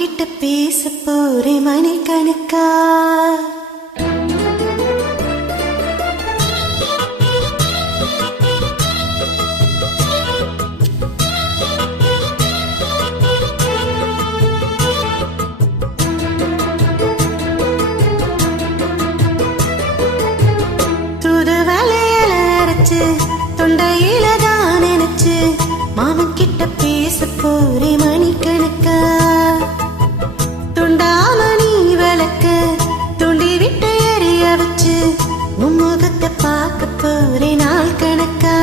கிட்ட பேச போறே மணிக்கணக்கா. துது வலையில அரைச்சு தொண்டையில தான் நினைச்சு மாமன் கிட்ட பேச போறே மணிக்கணக்கா. துண்டாமணி விளக்க துண்டி விட்டு எரிய வச்சு மும்முகத்தை பார்க்க போறே நாள் கணக்கா.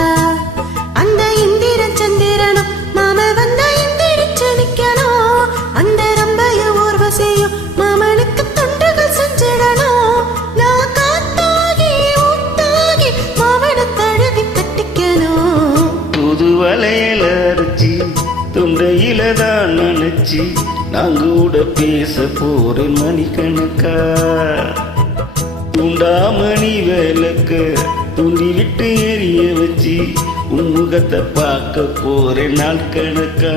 அந்த இந்திர சந்திரனும் மாம வந்த இந்திரிச்சு நிக்கணும். அந்த ரம்பைய ஊர்வசியும் மாமனுக்கு தொண்டுகள் செஞ்சிடணும். நான் காத்தாகி ஊத்தாகி மாமனை தழுவி கட்டிக்கணும். புது வலையில அரைச்சி தொண்டையில தான் நினைச்சி நான் கூட பேச போறேன் மணிக்கணக்கா. துண்டாமணி விளக்க துண்டி விட்டு எரிய வச்சு உன் முகத்தை பார்க்க போறேன் நாள் கணக்கா.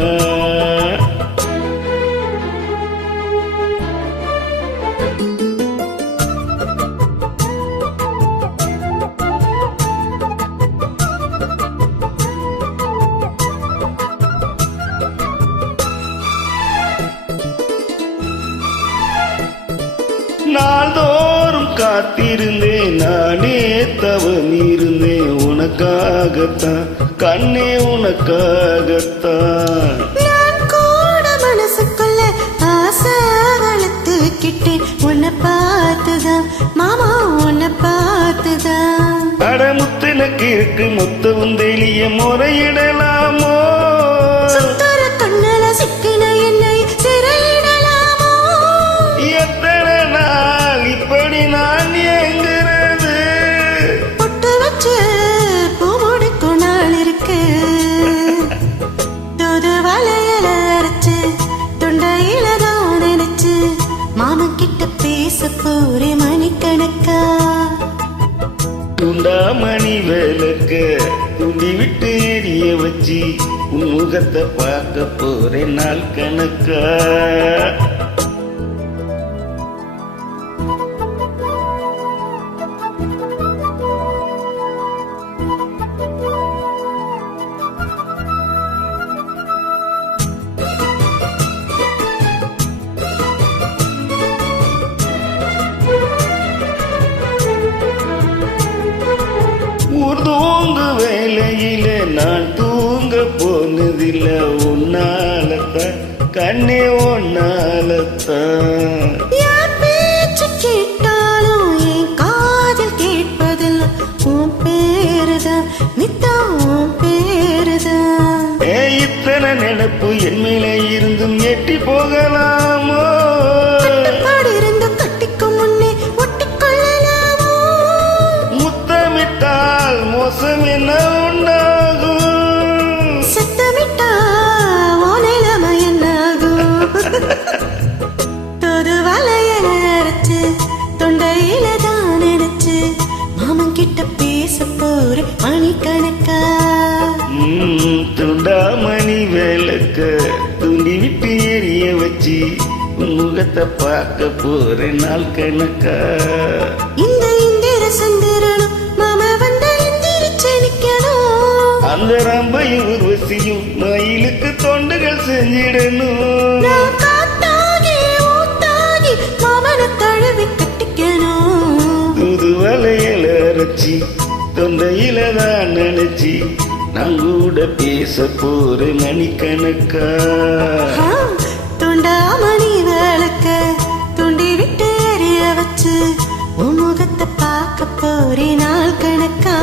நாள்தோறும் காத்திருந்தேன் நானே தவம் இருந்தேன் உனக்காகத்தான் கண்ணே உனக்காகத்தான். நான் கூட மனசுக்குள்ள ஆசை வளர்த்துக்கிட்டேன் உன்னை பார்த்துதான் மாமா உன்னை பார்த்துதான். அடமுத்தனக்கு இருக்கு மொத்தவும் தெளிய முறையிடலாமோ. சுத்தர கண்ணல சிக்கின என்னை சிறையிடலாமோ. எத்தனை நாள் இப்படி நான் எங்கிறது. பொட்டு வச்சு பூ முடிக்கும் நாள் இருக்கு. துது வலையில அரைச்சு தொண்டையில தான் நினைச்சு மாமன் கிட்ட பேச போறே மணிக்கணக்கா. துண்டாமணி விளக்க துண்டி விட்டு எரிய வச்சு உன் முகத்தை பார்க்க போறேன் நாள் கணக்கா. தூங்கு வேலையில நான் தூங்க போனதில்ல உன்னாலத்தான் கண்ணே உன்னாலத்தான். யார் பேச்சு கேட்டாலும் என் காதில் கேட்பதில்லை உன் பேருதான் நித்தம் உன் பேருதான். இத்தனை நினைப்பு என் மேல இருந்தும் எட்டி போகலாமோ. இருந்து கட்டிக்கும் முன்னே ஒட்டிக்கொள்ளலாமோ. முத்தமிட்டால் மோசம் என்ன உண்டாகும். சத்தமிட்டா உன் நிலைமை என்னாகும். துது வலையில அரைச்சு தொண்டையில தான் நினைச்சு மாமன் கிட்ட பேச போற மணிக்கணக்கா. துண்டாமணி விளக்க துண்டி விட்டு எரிய வச்சு உன் முகத்தை பார்க்க போறேன் நாள் கணக்கா. இந்த இந்திர சந்திரனும் மாமா வந்த இந்திரிச்சு நிக்கணும். அந்த ரம்பையும் உருவசியும் மயிலுக்கு தொண்டுகள் செஞ்சிடணும். நான் காத்தாகி ஊத்தாகி மாமனை தழுவி கட்டிக்கணும். புது வலையில அரைச்சி தொண்டையில தான் நினைச்சி நான் கூட பேச போறேன் மணிக்கணக்கா. துண்டாமணி விளக்க துண்டி விட்டு எரிய வச்சு உன் முகத்தை பார்க்க போறே நாள் கணக்கா.